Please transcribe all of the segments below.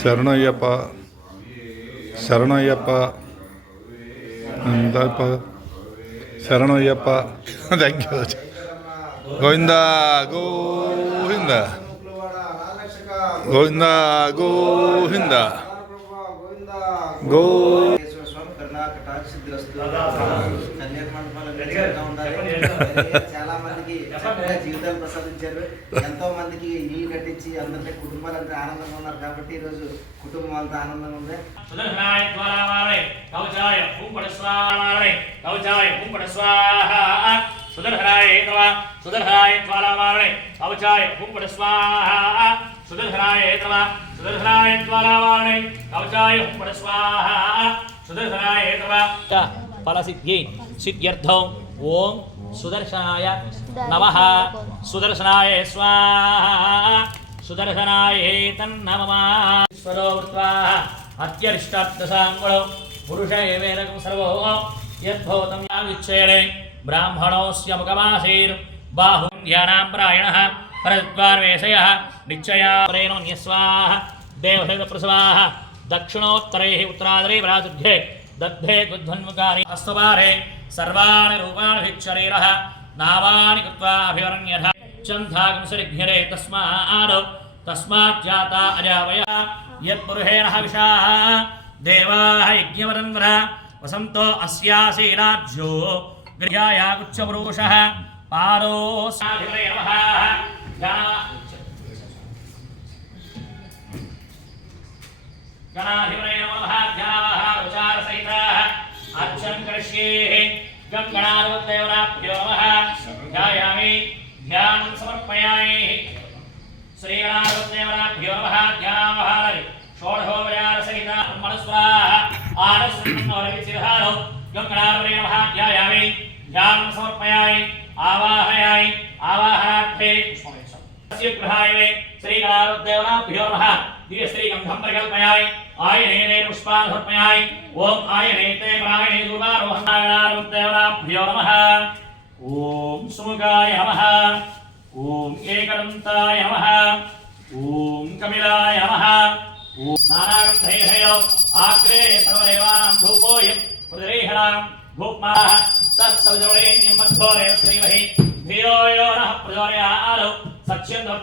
ಶರಣಯ್ಯಪ್ಪ ಶರಣಯ್ಯಪ್ಪ ಅಂತಪ್ಪ ಶರಣಯ್ಯಪ್ಪ ಥ್ಯಾಂಕ್ ಯು ಗೋವಿಂದ ಗೋವಿಂದ ಗೋವಿಂದ ಗೋವಿಂದ గో చాలా మందికి జీవితాలు ప్రసాదించారు. ఎంతో మందికి ఇల్లు కట్టించి అందరికీ కుటుంబాలంతా ఆనందంగా ఉన్నారు. కాబట్టి ఈ రోజు కుటుంబం అంతా ఆనందంగా ఉంది. सुदर्शनाय नमः सुदर्शनाय ज्वालावाणे कवचाय हुंपड स्वाहा सुदर्शनाय नमः फलसिद्धि सिद्ध्यर्थं ओम सुदर्शनाय नमः सुदर्शनाय स्वाहा सुदर्शनाय तन्नमः ईश्वरो वृत्वा अत्यरिष्टार्थसाङ्गो पुरुष एवेदकं सर्वो यद्भवतं याविच्छेदे ब्राह्मणोऽस्य मुखमासीर् बाहुं ध्यानां प्रायणः परद्वारवेशयः निश्चयारेणो न्यस्वाः देवहृदप्रसवाः दक्षिणोत्तरैः उत्तरादरे प्राजुध्ये दग्धे गुध्वन्मुखानि अस्तवारे सर्वाणि रूपाणि भिक्षरीरः नामानि कृत्वा अभिवरण्यः चन्धागंसरिघ्यरे तस्मात् जाता अजावयः यत्पुरुषेण हविषाः देवाः यज्ञवरन्वरः वसन्तो अस्यासीराज्यो गृह्यायागुच्छपुरुषः पारो साधिरे नमः गणाधिपतये नमः ध्यानावः विचारसहिताः अर्चनं करिष्ये गणगणाधिपतयोराभ्यो नमः ध्यायामि ध्यानं समर्पयामि श्रीगणाधिपतयोराभ्यो नमः ध्यानावहारि षोडशोपचारसहिताः ब्रह्मणस्वराः आनस्वरविचिरहारो गणगणाधिपतये नमः ध्यायामि ध्यानं समर्पयामि आवाहयामि आवाहनार्थे गृहाय श्रीगणाधिपतयोराभ्यो नमः दिव्य श्रीगंधं प्रकल्पयामि आयनेने पुष्पान् समर्पयामि ओम आयनेते प्रायणे दूरारोहणाभ्यो नमः ओम सुमुखाय नमः ओम एकदन्ताय नमः ओम कपिलाय नमः ओम नानागन्धैर्हयो आग्रे सर्वदेवानां धूपोऽयं प्रदरेहणां भूप्माः तत्सवितुर्वरेण्यं मध्वोरे श्रीमहि धियो यो नः प्रचोदयात् सच्यन्तो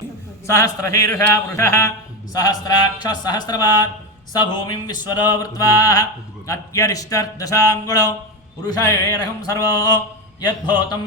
सहस्रशीर्षः पुरुषः सहस्राक्ष सहस्रपात् स भूमिं विश्वतो वृत्वा अत्यरिष्टर्दशाङ्गुणौ पुरुषैरहं सर्वो यद्भूतं